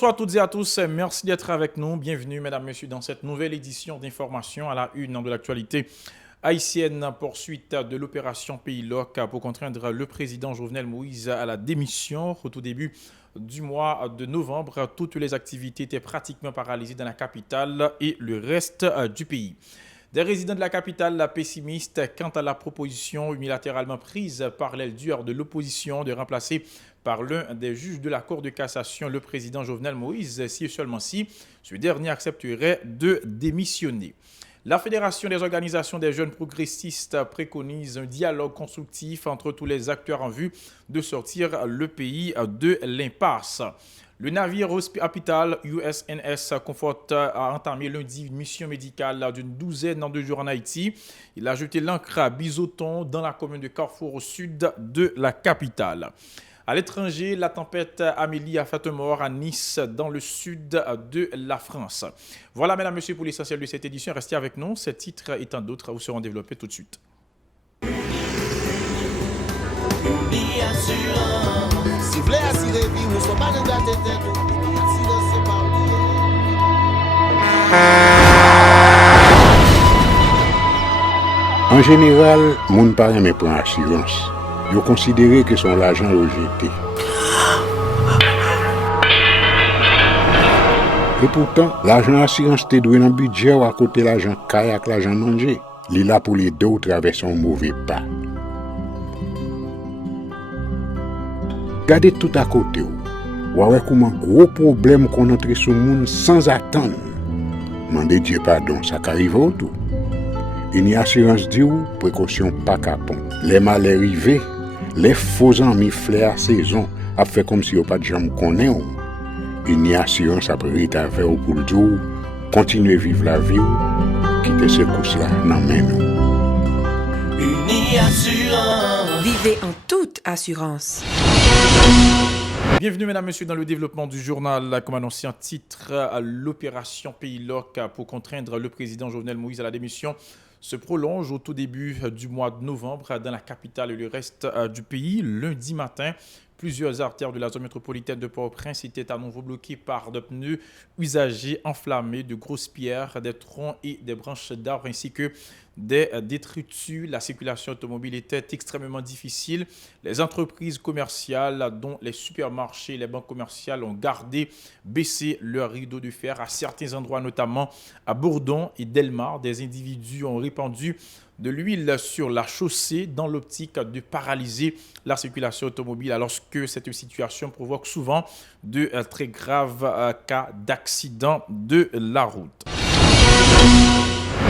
bonsoir à toutes et à tous. Merci d'être avec nous. Bienvenue, mesdames, messieurs, dans cette nouvelle édition d'information à la une de l'actualité haïtienne. Poursuite de l'opération Pays Loc pour contraindre le président Jovenel Moïse à la démission. Au tout début du mois de novembre, toutes les activités étaient pratiquement paralysées dans la capitale et le reste du pays. Des résidents de la capitale pessimistes quant à la proposition unilatéralement prise par l'aile dure de l'opposition de remplacer par l'un des juges de la Cour de cassation le président Jovenel Moïse, si et seulement si ce dernier accepterait de démissionner. La Fédération des organisations des jeunes progressistes préconise un dialogue constructif entre tous les acteurs en vue de sortir le pays de l'impasse. Le navire Hospital USNS Comfort a entamé lundi une mission médicale d'une douzaine de jours en Haïti. Il a jeté l'ancre à Bizoton dans la commune de Carrefour au sud de la capitale. À l'étranger, la tempête Amélie a fait mort à Nice, dans le sud de la France. Voilà, mesdames, messieurs, pour l'essentiel de cette édition. Restez avec nous. Ces titres et tant d'autres vous seront développés tout de suite. En général, moun pa reme pran assurance. Yo considéré que son l'argent rejeté. Et pourtant, l'argent assurance te doué dans budget ou à côté l'argent kayak, l'argent manger. Li là pour les deux traverser un mauvais pas. Gardez tout à côté ou. Ouais comment gros problème qu'on entre sur monde sans attendre. Mandez Dieu pardon, ça qu'arrive au tout. Une assurance dit ou précaution pas capon. Les malheurs arrivés, les faux amis flair saison a fait comme si on pas de jambe connaît ou. Une assurance après rita vers pour le jour, continuer vivre la vie ou quitter ce course là dans main nous. Uni Assurance. Vivez en toute assurance. Bienvenue, mesdames, messieurs, dans le développement du journal. Comme annoncé en titre, l'opération Pays Loc pour contraindre le président Jovenel Moïse à la démission se prolonge au tout début du mois de novembre dans la capitale et le reste du pays. Lundi matin, plusieurs artères de la zone métropolitaine de Port-au-Prince étaient à nouveau bloquées par de pneus usagés enflammés, de grosses pierres, des troncs et des branches d'arbres ainsi que des détritus. La circulation automobile était extrêmement difficile. Les entreprises commerciales, dont les supermarchés et les banques commerciales, ont baissé leur rideau de fer. À certains endroits, notamment à Bourdon et Delmar, des individus ont répandu de l'huile sur la chaussée dans l'optique de paralyser la circulation automobile, alors que cette situation provoque souvent de très graves cas d'accident de la route.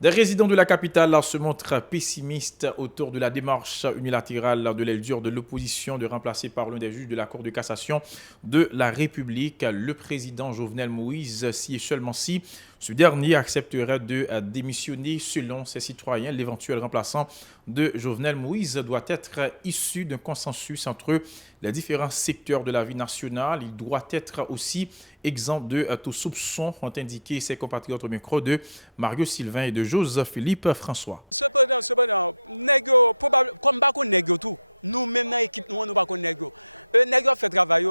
Des résidents de la capitale se montrent pessimistes autour de la démarche unilatérale de l'aile dure de l'opposition de remplacer par l'un des juges de la Cour de cassation de la République le président Jovenel Moïse, si et seulement si ce dernier accepterait de démissionner. Selon ses citoyens, l'éventuel remplaçant de Jovenel Moïse doit être issu d'un consensus entre les différents secteurs de la vie nationale. Il doit être aussi exempt de tout soupçon, ont indiqué ses compatriotes au micro de Mario Sylvain et de Joseph-Philippe François. Cependant, nègre, probablement, comme pas qu'on nègre tout, nous-mêmes dans l'équipe, nous pas qu'on nègre. Nègre fait travail,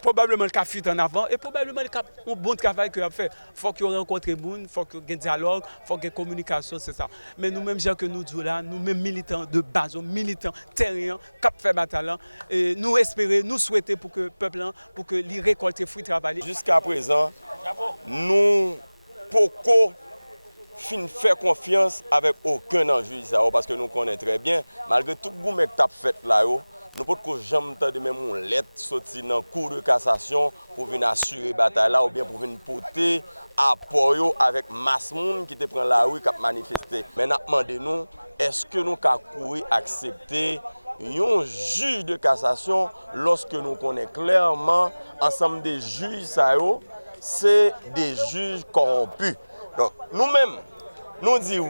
probablement le fait en avant et probablement un bon travail qu'il a fait. Il faut qu'il rencontre les gens, il faut qu'il y ait un dialogue, il faut qu'il y ait une communication, c'est ça. Mais nous-mêmes, gens que nous disons là, nous-mêmes militants de base, militants terriens, qui fait bataille, et nous espérons, nous souhaitons pour que le peuple, pour que les récoltes fruits travaillent. Jusqu'à présent, nous pouvons faire confiance avec aucun enjeu parce que nous connaissons très bien, malgré tout le monde qui a fait là, nous ne pouvons jamais entendre même une lettre sortir dans le cours de cassation pour venir assurer la bataille là ou bien pour venir porter apport avec masse monde qui te prend la rue qui a manifesté. Mais nous demandons, est-ce que nous pouvons accepter un juge de cassation lorsque nous connaissons clairement ensemble des juges, c'est des juges corrompus. Donc nous-mêmes, nous disons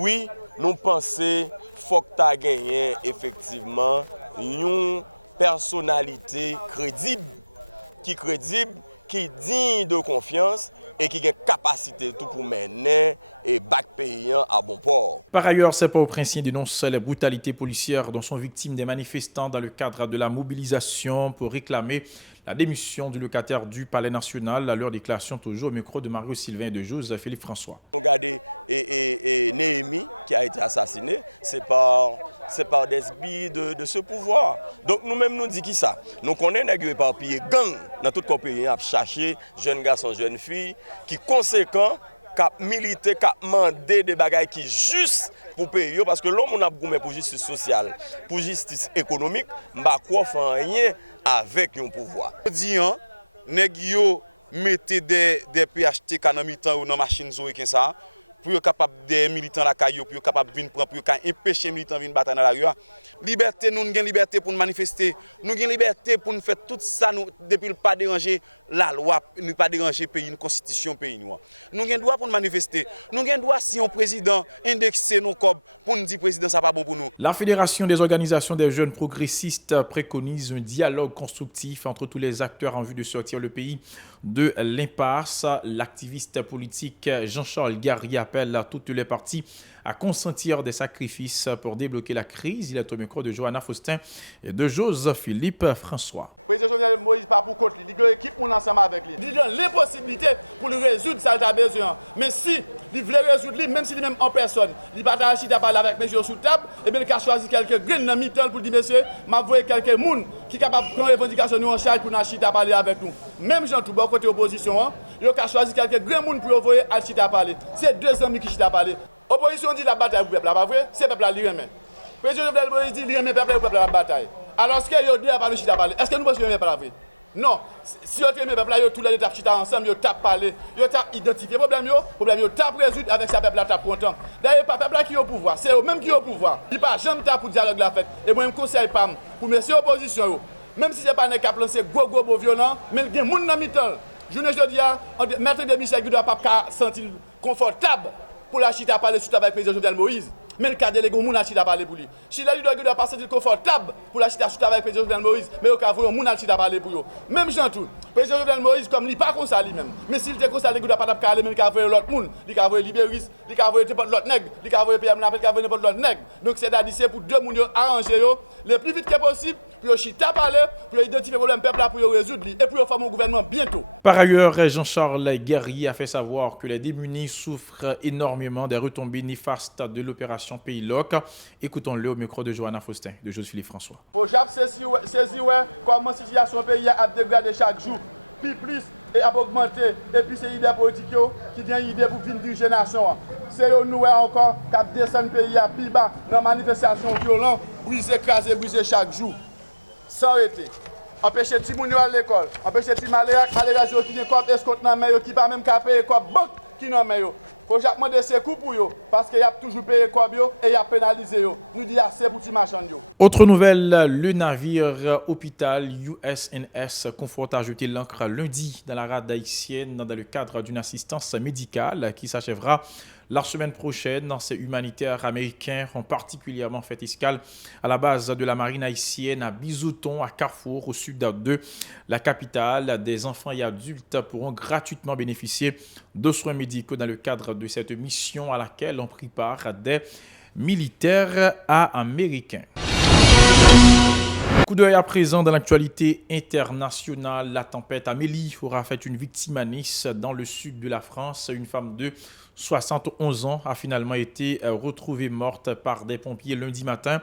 oui, nous pensons qu'il faut que tu aies gagné effectivement une personnalité crédible, qui est digne de confiance, et qui a capacité tout pour mener et bac paysan à bon port. Par ailleurs, c'est Port-au-Prince dénonce les brutalités policières dont sont victimes des manifestants dans le cadre de la mobilisation pour réclamer la démission du locataire du Palais national. À leur déclaration toujours au micro de Mario Sylvain de Joseph Philippe François. Regardez Néhémie qui a été assassiné, c'est par des sbires de ce pouvoir. Donc nous-mêmes nous disons qui ça? Nous connaissons les éparpillés gang dans tout le pays à chercher jeunes garçons, jeunes filles qui conséquents cap militer, cap mandé des bagailles qui juste pour payer parce que l'homme on a goumé pour justice sociale, pour justice économique, m'ba quoi faire rien avec un pouvoir. Dis nèg yo mettez des PHTK dans mi-temps ou dans machine zo et ça pour être capable des militants la caillou pour capable venir prendre pour empêcher militants venir battre dans la rue. Liberté nous avons liberté pour nous manifester, nous avons liberté pour nous faire tout ça nous depuis pas déranger la loi, ne pas déranger pays, une constitution pays nous. Nous avons droit pour nous manifester. Nous avons droit si un président indexer nos cob pour nous dire président ça pas bon pour nous. La Fédération des organisations des jeunes progressistes préconise un dialogue constructif entre tous les acteurs en vue de sortir le pays de l'impasse. L'activiste politique Jean-Charles Garry appelle à toutes les parties à consentir des sacrifices pour débloquer la crise. Il est au micro de Johanna Faustin et de Joseph Philippe François. Le président Jovenel Moïse pas pour contre lui, il a une équipe pour ensemble avec lui. Il donne l'impossibilité pour lui résoudre ça a besoin. Mais si il voulait résoudre lui, même s'il est même en personne, il va t'arracher à parler avec monsieur sous table, et bien il a choisi quelques graines dans mi-temps pour dire monsieur, m'a envoyé quelques monde qui est capable de prendre les revendications nous en charge pour nous acheter à parler avec nous. Même Jean tout bon côté opposition, il a choisi quelques graines monde pour envoyer à acheter à parler. C'est deux amis qui chita à parler. Opposition dit la bataille pour le peuple, pas vrai? C'est le peuple qui remet. Le président Jovenel Moïse dit qu'il remet le peuple la bataille. Alors, est-ce qu'il y a deux à parler chita parler? Est-ce que nous pensons qu'il remet pas la vraie? Non. Si vous remet le peuple, tous les étapes chita ensemble, ils tapent parler, ils tapent identifier le problème, ils tapent résoudre avec sa peuple tape content. D'ailleurs, pas le peuple qui est au pouvoir, c'est eux même qui est au pouvoir. Il pas jamais tape pour dialogue la fête. Et moi, je me conseille pas pour messieurs opposition, même si ce n'est pas un cap lancé gros violent, mais il y a des gens dans le mi-temps. Je ne dis pas, maître de Michel qui ne doit pas sentir confortable pour la chita parler surtout avec le président Jovenel Moïse. Mais le cas de l'égo, moun a chita parler pour lui. Si là, il doit pas se sentir confortable pour la chita surtout avec le président Jovenel Moïse, mais au cas où moun a chita parler pour lui. Même Jean tout, le président Jovenel Moïse, comme il n'est pas comme ça lui-même. Mais s'il était comme ça, il ne doit pas parler, mais il a envoyé l'autre monde, il a envoyé Libéris, il a envoyé n'importe l'autre nègre, il a envoyé PM Napel, il a envoyé n'importe l'autre nègre. Donc c'est-à-dire c'est pour deux moun arranger le plus vite que possible, pour chita parler, pour identifier le problème peuple pour résoudre et pour former un gouvernement bientôt. Par ailleurs, Jean-Charles Garry a fait savoir que les démunis souffrent énormément des retombées néfastes de l'opération Pays Loc. Écoutons-le au micro de Johanna Faustin, de Joseph Philippe François. Faut jamais saisir comment la situation pays a dégradé chaque jour, puis plus et a augmenté. Et puis c'est l'idée politique qui vient l'idée pour venir diriger la nation. C'est nous encore qui descend le pays à plus bas dans la manifestation violente, briser, briser chaque jour. Sans arrêter. Empêcher les gens à l'école, empêcher les gens à qui ont des escomptes dans les qui ne pas même payer les banque qui n'ont pas. Il faut jamais demander ces coups pour eux, parce qu'il y a toujours payé les cob et il y a pénalisé. Nous disons assez pour les marchands. Autre nouvelle, le navire hôpital USNS Confort a jeté l'ancre lundi dans la rade haïtienne dans le cadre d'une assistance médicale qui s'achèvera la semaine prochaine. Ces humanitaires américains ont particulièrement fait escale à la base de la marine haïtienne à Bisouton, à Carrefour, au sud de la capitale. Des enfants et adultes pourront gratuitement bénéficier de soins médicaux dans le cadre de cette mission à laquelle ont pris part des militaires américains. Coup d'œil à présent dans l'actualité internationale. La tempête Amélie aura fait une victime à Nice, dans le sud de la France. Une femme de 71 ans a finalement été retrouvée morte par des pompiers lundi matin.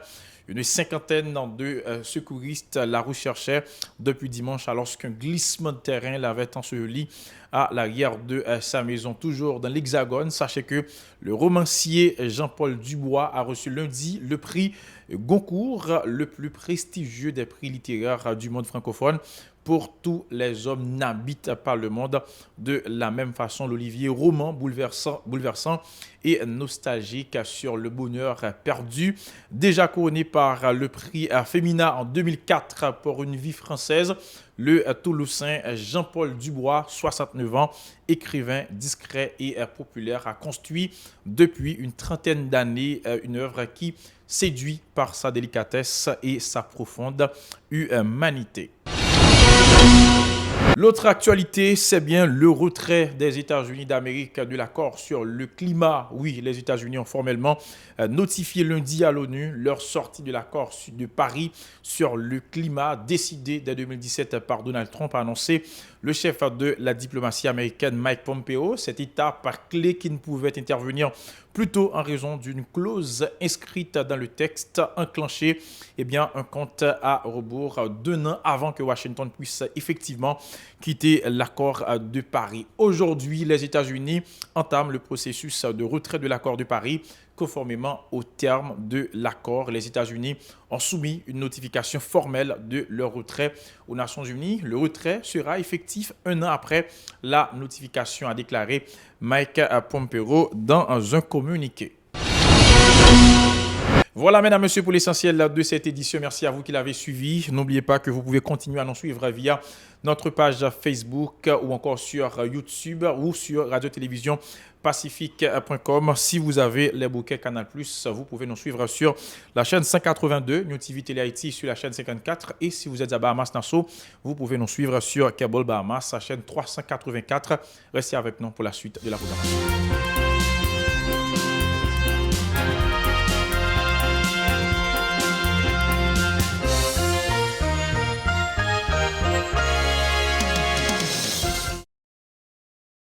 Une cinquantaine de secouristes la recherchaient depuis dimanche alors qu'un glissement de terrain l'avait ensevelie à l'arrière de sa maison. Toujours dans l'Hexagone, sachez que le romancier Jean-Paul Dubois a reçu lundi le prix Goncourt, le plus prestigieux des prix littéraires du monde francophone. Pour tous les hommes n'habitent pas le monde. De la même façon, l'Olivier roman bouleversant et nostalgique sur le bonheur perdu. Déjà couronné par le prix Femina en 2004 pour une vie française, le Toulousain Jean-Paul Dubois, 69 ans, écrivain discret et populaire, a construit depuis une trentaine d'années une œuvre qui séduit par sa délicatesse et sa profonde humanité. L'autre actualité, c'est bien le retrait des États-Unis d'Amérique de l'accord sur le climat. Oui, les États-Unis ont formellement notifié lundi à l'ONU leur sortie de l'accord de Paris sur le climat décidé dès 2017 par Donald Trump, a annoncé le chef de la diplomatie américaine Mike Pompeo. Cette étape clé qui ne pouvait intervenir plus tôt en raison d'une clause inscrite dans le texte enclenché un compte à rebours d'un an avant que Washington puisse effectivement quitter l'accord de Paris. Aujourd'hui, les États-Unis entament le processus de retrait de l'accord de Paris. Conformément au terme de l'accord, les États-Unis ont soumis une notification formelle de leur retrait aux Nations Unies. Le retrait sera effectif un an après la notification, a déclaré Mike Pompeo dans un communiqué. Voilà, mesdames, messieurs, pour l'essentiel de cette édition. Merci à vous qui l'avez suivi. N'oubliez pas que vous pouvez continuer à nous suivre via notre page Facebook ou encore sur YouTube ou sur radio-télévision pacifique.com. Si vous avez les bouquets Canal+, vous pouvez nous suivre sur la chaîne 182, New TV Télé Haïti sur la chaîne 54. Et si vous êtes à Bahamas-Nassau, vous pouvez nous suivre sur Cable Bahamas, la chaîne 384. Restez avec nous pour la suite de la programmation.